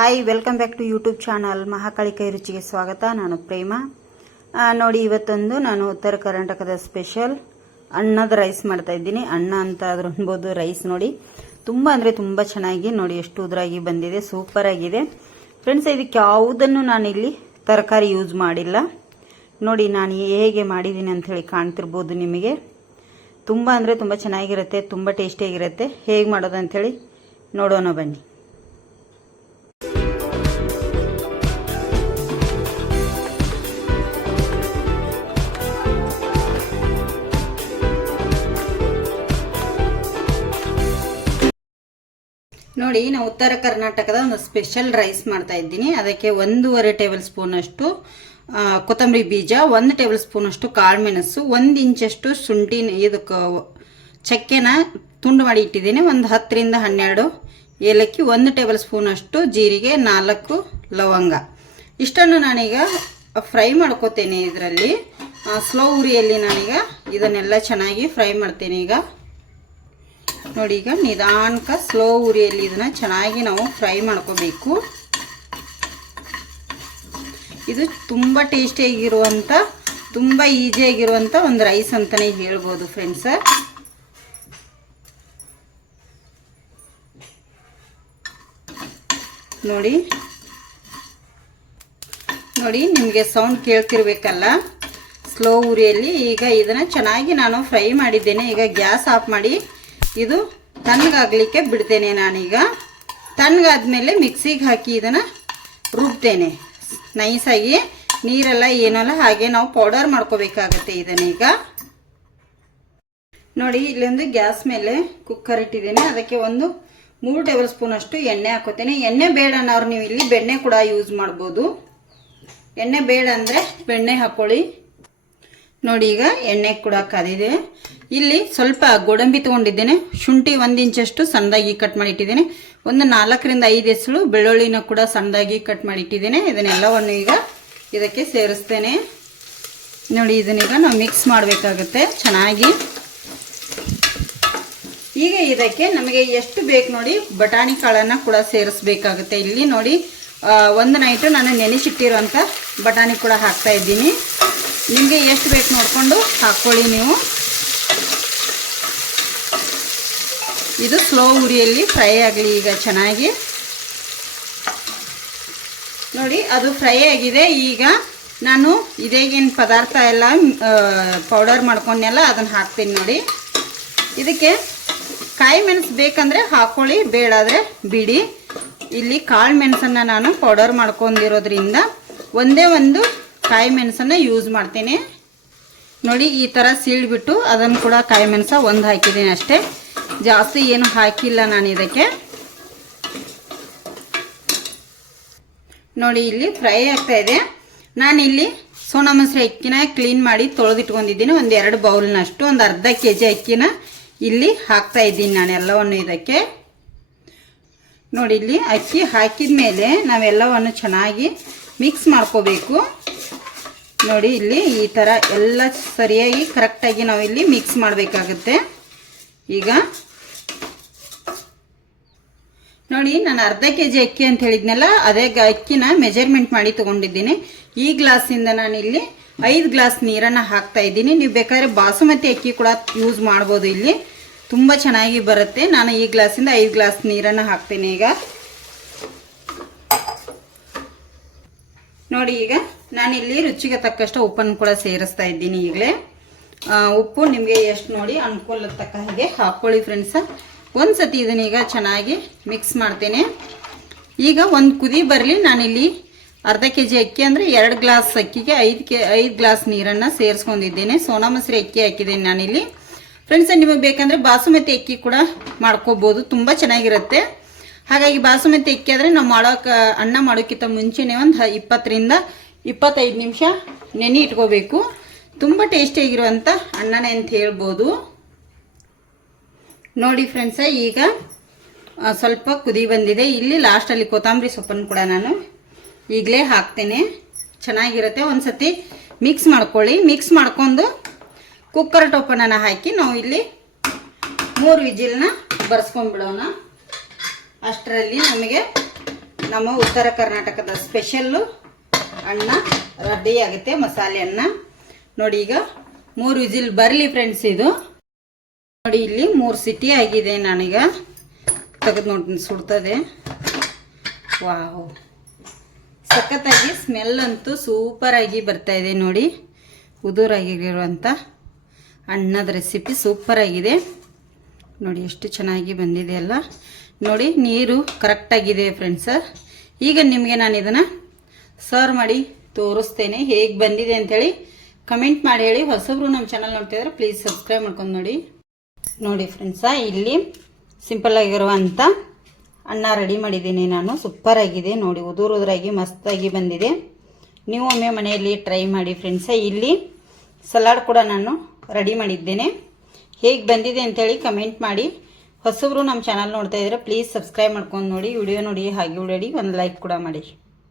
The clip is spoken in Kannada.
Hi, welcome back to YouTube channel Mahakali ಕೈ ರುಚಿಗೆ ಸ್ವಾಗತ. ನಾನು ಪ್ರೇಮ. ನೋಡಿ, ಇವತ್ತೊಂದು ನಾನು ಉತ್ತರ ಕರ್ನಾಟಕದ ಸ್ಪೆಷಲ್ ಅನ್ನದ ರೈಸ್ ಮಾಡ್ತಾ ಇದ್ದೀನಿ. ಅನ್ನ ಅಂತ ಆದ್ರೂ ಅನ್ಬೋದು, ರೈಸ್ ನೋಡಿ ತುಂಬ ಅಂದರೆ ತುಂಬ ಚೆನ್ನಾಗಿ ನೋಡಿ ಎಷ್ಟು ಉದ್ರಾಗಿ ಬಂದಿದೆ, ಸೂಪರ್ ಆಗಿದೆ ಫ್ರೆಂಡ್ಸ್. ಇದಕ್ಕೆ ಯಾವುದನ್ನು ನಾನಿಲ್ಲಿ ತರಕಾರಿ ಯೂಸ್ ಮಾಡಿಲ್ಲ. ನೋಡಿ ನಾನು ಹೇಗೆ ಮಾಡಿದ್ದೀನಿ ಅಂತ ಹೇಳಿ ಕಾಣ್ತಿರ್ಬೋದು ನಿಮಗೆ. ತುಂಬ ಅಂದರೆ ತುಂಬ ಚೆನ್ನಾಗಿರುತ್ತೆ, ತುಂಬ ಟೇಸ್ಟಿಯಾಗಿರುತ್ತೆ. ಹೇಗೆ ಮಾಡೋದು ಅಂಥೇಳಿ ನೋಡೋಣ ಬನ್ನಿ. ನೋಡಿ, ನಾವು ಉತ್ತರ ಕರ್ನಾಟಕದ ಒಂದು ಸ್ಪೆಷಲ್ ರೈಸ್ ಮಾಡ್ತಾ ಇದ್ದೀನಿ. ಅದಕ್ಕೆ 1.5 ಟೇಬಲ್ ಸ್ಪೂನ್ ಅಷ್ಟು ಕೊತ್ತಂಬರಿ ಬೀಜ, 1 ಟೇಬಲ್ ಸ್ಪೂನ್ ಅಷ್ಟು ಕಾಳು ಮೆಣಸು, 1 ಇಂಚಷ್ಟು ಶುಂಠಿ ಇದಕ್ಕೆ ಚಕ್ಕೆನ ತುಂಡು ಮಾಡಿ ಇಟ್ಟಿದ್ದೀನಿ, ಒಂದು 10 ರಿಂದ 12 ಏಲಕ್ಕಿ, 1 ಟೇಬಲ್ ಸ್ಪೂನ್ ಅಷ್ಟು ಜೀರಿಗೆ, 4 ಲವಂಗ. ಇಷ್ಟನ್ನು ನಾನೀಗ ಫ್ರೈ ಮಾಡ್ಕೋತೇನೆ. ಇದರಲ್ಲಿ ಸ್ಲೋ ಉರಿಯಲ್ಲಿ ನಾನೀಗ ಇದನ್ನೆಲ್ಲ ಚೆನ್ನಾಗಿ ಫ್ರೈ ಮಾಡ್ತೇನೆ. ಈಗ ನೋಡಿ, ಈಗ ನಿಧಾನಕ್ಕೆ ಸ್ಲೋ ಉರಿಯಲ್ಲಿ ಇದನ್ನ ಚೆನ್ನಾಗಿ ನಾವು ಫ್ರೈ ಮಾಡ್ಕೋಬೇಕು. ಇದು ತುಂಬ ಟೇಸ್ಟಿಯಾಗಿರುವಂಥ, ತುಂಬ ಈಸಿಯಾಗಿರುವಂಥ ಒಂದು ರೈಸ್ ಅಂತಲೇ ಹೇಳ್ಬೋದು ಫ್ರೆಂಡ್ಸ್. ನೋಡಿ ನೋಡಿ ನಿಮಗೆ ಸೌಂಡ್ ಕೇಳ್ತಿರ್ಬೇಕಲ್ಲ, ಸ್ಲೋ ಉರಿಯಲ್ಲಿ ಈಗ ಇದನ್ನು ಚೆನ್ನಾಗಿ ನಾನು ಫ್ರೈ ಮಾಡಿದ್ದೇನೆ. ಈಗ ಗ್ಯಾಸ್ ಆಫ್ ಮಾಡಿ ಇದು ತಣ್ಣಗಾಗಲಿಕ್ಕೆ ಬಿಡ್ತೇನೆ. ನಾನೀಗ ತಣ್ಣಗಾದ್ಮೇಲೆ ಮಿಕ್ಸಿಗೆ ಹಾಕಿ ಇದನ್ನು ರುಬ್ತೇನೆ ನೈಸಾಗಿ. ನೀರೆಲ್ಲ ಏನಲ್ಲ, ಹಾಗೆ ನಾವು ಪೌಡರ್ ಮಾಡ್ಕೋಬೇಕಾಗತ್ತೆ ಇದನ್ನೀಗ. ನೋಡಿ, ಇಲ್ಲೊಂದು ಗ್ಯಾಸ್ ಮೇಲೆ ಕುಕ್ಕರ್ ಇಟ್ಟಿದ್ದೇನೆ. ಅದಕ್ಕೆ ಒಂದು 3 ಟೇಬಲ್ ಸ್ಪೂನ್ ಅಷ್ಟು ಎಣ್ಣೆ ಹಾಕೋತೇನೆ. ಎಣ್ಣೆ ಬೇಡ ಅನ್ನೋರು ನೀವು ಇಲ್ಲಿ ಬೆಣ್ಣೆ ಕೂಡ ಯೂಸ್ ಮಾಡ್ಬೋದು. ಎಣ್ಣೆ ಬೇಡ ಅಂದರೆ ಬೆಣ್ಣೆ ಹಾಕೊಳ್ಳಿ. ನೋಡಿ, ಈಗ ಎಣ್ಣೆ ಕೂಡ ಕಾದಿದೆ. ಇಲ್ಲಿ ಸ್ವಲ್ಪ ಗೋಡಂಬಿ ತೊಗೊಂಡಿದ್ದೇನೆ, ಶುಂಠಿ 1 ಇಂಚಷ್ಟು ಸಣ್ಣದಾಗಿ ಕಟ್ ಮಾಡಿ ಇಟ್ಟಿದ್ದೇನೆ, ಒಂದು 4 ರಿಂದ 5 ಎಸಳು ಬೆಳ್ಳುಳ್ಳಿನ ಕೂಡ ಸಣ್ಣದಾಗಿ ಕಟ್ ಮಾಡಿ ಇಟ್ಟಿದ್ದೇನೆ. ಇದನ್ನೆಲ್ಲವನ್ನು ಈಗ ಇದಕ್ಕೆ ಸೇರಿಸ್ತೇನೆ. ನೋಡಿ, ಇದನ್ನೀಗ ನಾವು ಮಿಕ್ಸ್ ಮಾಡಬೇಕಾಗುತ್ತೆ ಚೆನ್ನಾಗಿ. ಈಗ ಇದಕ್ಕೆ ನಮಗೆ ಎಷ್ಟು ಬೇಕು ನೋಡಿ ಬಟಾಣಿ ಕಾಳನ್ನು ಕೂಡ ಸೇರಿಸಬೇಕಾಗುತ್ತೆ. ಇಲ್ಲಿ ನೋಡಿ, ಒಂದು ನೈಟು ನಾನು ನೆನೆಸಿಟ್ಟಿರುವಂಥ ಬಟಾಣಿ ಕೂಡ ಹಾಕ್ತಾ ಇದ್ದೀನಿ. ನಿಮಗೆ ಎಷ್ಟು ಬೇಕು ನೋಡಿಕೊಂಡು ಹಾಕ್ಕೊಳ್ಳಿ ನೀವು. ಇದು ಸ್ಲೋ ಉರಿಯಲ್ಲಿ ಫ್ರೈ ಆಗಲಿ ಈಗ ಚೆನ್ನಾಗಿ. ನೋಡಿ, ಅದು ಫ್ರೈ ಆಗಿದೆ. ಈಗ ನಾನು ಇದೇಗೇನು ಪದಾರ್ಥ ಎಲ್ಲ ಪೌಡರ್ ಮಾಡ್ಕೊಂಡೆಲ್ಲ ಅದನ್ನು ಹಾಕ್ತೀನಿ. ನೋಡಿ, ಇದಕ್ಕೆ ಕಾಯಿ ಮೆಣಸು ಬೇಕಂದರೆ ಹಾಕ್ಕೊಳ್ಳಿ, ಬೇಡಾದರೆ ಬಿಡಿ. ಇಲ್ಲಿ ಕಾಳು ಮೆಣಸನ್ನು ನಾನು ಪೌಡರ್ ಮಾಡ್ಕೊಂಡಿರೋದ್ರಿಂದ ಒಂದೇ ಒಂದು ಕಾಯಿ ಮೆಣಸನ್ನು ಯೂಸ್ ಮಾಡ್ತೇನೆ. ನೋಡಿ, ಈ ಥರ ಸೀಳ್ಬಿಟ್ಟು ಅದನ್ನು ಕೂಡ ಕಾಯಿ ಮೆಣಸ ಒಂದು ಹಾಕಿದ್ದೀನಿ ಅಷ್ಟೇ, ಜಾಸ್ತಿ ಏನು ಹಾಕಿಲ್ಲ ನಾನು ಇದಕ್ಕೆ. ನೋಡಿ, ಇಲ್ಲಿ ಫ್ರೈ ಆಗ್ತಾ ಇದೆ. ನಾನಿಲ್ಲಿ ಸೋನಾ ಮಸೂರಿ ಅಕ್ಕಿನ ಕ್ಲೀನ್ ಮಾಡಿ ತೊಳೆದಿಟ್ಕೊಂಡಿದ್ದೀನಿ. ಒಂದು 2 ಬೌಲ್ನಷ್ಟು, ಒಂದು ಅರ್ಧ kg ಅಕ್ಕಿನ ಇಲ್ಲಿ ಹಾಕ್ತಾ ಇದ್ದೀನಿ ನಾನು ಎಲ್ಲವನ್ನು ಇದಕ್ಕೆ. ನೋಡಿ, ಇಲ್ಲಿ ಅಕ್ಕಿ ಹಾಕಿದ ಮೇಲೆ ನಾವೆಲ್ಲವನ್ನು ಚೆನ್ನಾಗಿ ಮಿಕ್ಸ್ ಮಾಡ್ಕೋಬೇಕು. ನೋಡಿ, ಇಲ್ಲಿ ಈ ಥರ ಎಲ್ಲ ಸರಿಯಾಗಿ ಕರೆಕ್ಟಾಗಿ ನಾವು ಇಲ್ಲಿ ಮಿಕ್ಸ್ ಮಾಡಬೇಕಾಗುತ್ತೆ. ಈಗ ನೋಡಿ, ನಾನು ಅರ್ಧ kg ಅಕ್ಕಿ ಅಂತ ಹೇಳಿದ್ನಲ್ಲ, ಅದೇ ಅಕ್ಕಿನ ಮೆಜರ್ಮೆಂಟ್ ಮಾಡಿ ತೊಗೊಂಡಿದ್ದೀನಿ. ಈ ಗ್ಲಾಸಿಂದ ನಾನಿಲ್ಲಿ 5 ಗ್ಲಾಸ್ ನೀರನ್ನು ಹಾಕ್ತಾ ಇದ್ದೀನಿ. ನೀವು ಬೇಕಾದ್ರೆ ಬಾಸುಮತಿ ಅಕ್ಕಿ ಕೂಡ ಯೂಸ್ ಮಾಡ್ಬೋದು, ಇಲ್ಲಿ ತುಂಬ ಚೆನ್ನಾಗಿ ಬರುತ್ತೆ. ನಾನು ಈ ಗ್ಲಾಸಿಂದ 5 ಗ್ಲಾಸ್ ನೀರನ್ನು ಹಾಕ್ತೀನಿ ಈಗ. ನೋಡಿ, ಈಗ ನಾನಿಲ್ಲಿ ರುಚಿಗೆ ತಕ್ಕಷ್ಟು ಉಪ್ಪನ್ನು ಕೂಡ ಸೇರಿಸ್ತಾ ಇದ್ದೀನಿ ಈಗಲೇ. ಉಪ್ಪು ನಿಮಗೆ ಎಷ್ಟು ನೋಡಿ ಅನುಕೂಲ ತಕ್ಕ ಹಾಗೆ ಹಾಕ್ಕೊಳ್ಳಿ ಫ್ರೆಂಡ್ಸ. ಒಂದು ಸತಿ ಇದನ್ನೀಗ ಚೆನ್ನಾಗಿ ಮಿಕ್ಸ್ ಮಾಡ್ತೇನೆ. ಈಗ ಒಂದು ಕುದಿ ಬರಲಿ. ನಾನಿಲ್ಲಿ ಅರ್ಧ kg ಅಕ್ಕಿ ಅಂದರೆ 2 ಗ್ಲಾಸ್ ಅಕ್ಕಿಗೆ 5 ಗ್ಲಾಸ್ ನೀರನ್ನು ಸೇರಿಸ್ಕೊಂಡಿದ್ದೇನೆ. ಸೋನಾ ಮಸೂರಿ ಅಕ್ಕಿ ಹಾಕಿದ್ದೇನೆ ನಾನಿಲ್ಲಿ ಫ್ರೆಂಡ್ಸ್. ನಿಮಗೆ ಬೇಕಂದರೆ ಬಾಸುಮತಿ ಅಕ್ಕಿ ಕೂಡ ಮಾಡ್ಕೋಬೋದು, ತುಂಬ ಚೆನ್ನಾಗಿರುತ್ತೆ. ಹಾಗಾಗಿ ಬಾಸುಮತಿ ಅಕ್ಕಿ ಆದರೆ ನಾವು ಅನ್ನ ಮಾಡೋಕ್ಕಿಂತ ಮುಂಚೆನೇ ಒಂದು 20 ರಿಂದ 25 ನಿಮಿಷ ನೆನೆ ಇಟ್ಕೋಬೇಕು. ತುಂಬ ಟೇಸ್ಟಿಯಾಗಿರುವಂಥ ಅನ್ನನೇ ಅಂತ ಹೇಳ್ಬೋದು. ನೋಡಿ ಫ್ರೆಂಡ್ಸ, ಈಗ ಸ್ವಲ್ಪ ಕುದಿ ಬಂದಿದೆ. ಇಲ್ಲಿ ಲಾಸ್ಟಲ್ಲಿ ಕೊತ್ತಂಬರಿ ಸೊಪ್ಪನ್ನು ಕೂಡ ನಾನು ಈಗಲೇ ಹಾಕ್ತೇನೆ. ಚೆನ್ನಾಗಿರುತ್ತೆ. ಒಂದು ಸತಿ ಮಿಕ್ಸ್ ಮಾಡ್ಕೊಳ್ಳಿ. ಮಿಕ್ಸ್ ಮಾಡ್ಕೊಂಡು ಕುಕ್ಕರ್ ಟೋಪನನ್ನು ಹಾಕಿ ನಾವು ಇಲ್ಲಿ 3 ವಿಜಿಲ್ನ ಬರ್ಸ್ಕೊಂಡ್ಬಿಡೋಣ. ಅಷ್ಟರಲ್ಲಿ ನಮಗೆ ನಮ್ಮ ಉತ್ತರ ಕರ್ನಾಟಕದ ಸ್ಪೆಷಲ್ಲು ಅನ್ನ ರೆಡಿ ಆಗುತ್ತೆ, ಮಸಾಲೆ ಅನ್ನ ನೋಡಿ. ಈಗ 3 ವಿಜಿಲ್ ಬರಲಿ ಫ್ರೆಂಡ್ಸ್. ಇದು ನೋಡಿ ಇಲ್ಲಿ 3 ಸಿಟಿ ಆಗಿದೆ. ನಾನೀಗ ತೆಗೆದು ನೋಡಿ ಸುಡ್ತದೆ. ವಾವ್, ಸಖತ್ತಾಗಿ ಸ್ಮೆಲ್ ಅಂತೂ ಸೂಪರಾಗಿ ಬರ್ತಾ ಇದೆ ನೋಡಿ. ಉದುರಾಗಿರುವಂಥ ಅನ್ನದ ರೆಸಿಪಿ ಸೂಪರಾಗಿದೆ ನೋಡಿ. ಎಷ್ಟು ಚೆನ್ನಾಗಿ ಬಂದಿದೆ ಅಲ್ಲ ನೋಡಿ. ನೀರು ಕರೆಕ್ಟಾಗಿದೆ ಫ್ರೆಂಡ್ಸ. ಈಗ ನಿಮಗೆ ನಾನು ಇದನ್ನು ಸರ್ವ್ ಮಾಡಿ ತೋರಿಸ್ತೇನೆ ಹೇಗೆ ಬಂದಿದೆ ಅಂಥೇಳಿ. ಕಮೆಂಟ್ ಮಾಡಿ ಹೇಳಿ. ಹೊಸಬ್ರು ನಮ್ಮ ಚಾನಲ್ ನೋಡ್ತಿದ್ರೆ ಪ್ಲೀಸ್ ಸಬ್ಸ್ಕ್ರೈಬ್ ಮಾಡ್ಕೊಂಡು ನೋಡಿ. ನೋಡಿ ಫ್ರೆಂಡ್ಸ, ಇಲ್ಲಿ ಸಿಂಪಲ್ ಆಗಿರುವಂಥ ಅನ್ನ ರೆಡಿ ಮಾಡಿದ್ದೀನಿ ನಾನು. ಸೂಪರಾಗಿದೆ ನೋಡಿ. ಉದುರಾಗಿ ಮಸ್ತಾಗಿ ಬಂದಿದೆ. ನೀವು ಒಮ್ಮೆ ಮನೆಯಲ್ಲಿ ಟ್ರೈ ಮಾಡಿ ಫ್ರೆಂಡ್ಸ. ಇಲ್ಲಿ ಸಲಾಡ್ ಕೂಡ ನಾನು ರೆಡಿ ಮಾಡಿದ್ದೇನೆ. ಹೇಗೆ ಬಂದಿದೆ ಅಂಥೇಳಿ ಕಮೆಂಟ್ ಮಾಡಿ. ಹೊಸಬ್ರು ನಮ್ಮ ಚಾನಲ್ ನೋಡ್ತಾ ಇದ್ರೆ ಪ್ಲೀಸ್ ಸಬ್ಸ್ಕ್ರೈಬ್ ಮಾಡ್ಕೊಂಡು ನೋಡಿ. ವಿಡಿಯೋ ನೋಡಿ ಹಾಗೆ ವಿಡಿಯೋ ಒಂದು ಲೈಕ್ ಕೂಡ ಮಾಡಿ.